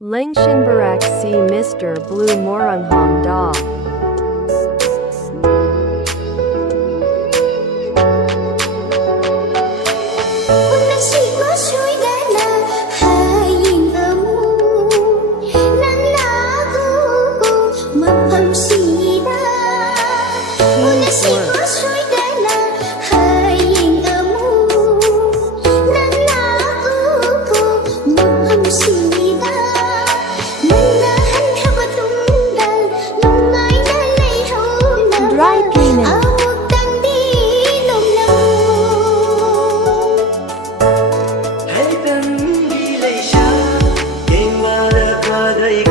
Langshanbarak si Mr. Blue Morangham Da. Dry cleaning. Hãy tân đi lấy xa, kênh mà đã qua đây.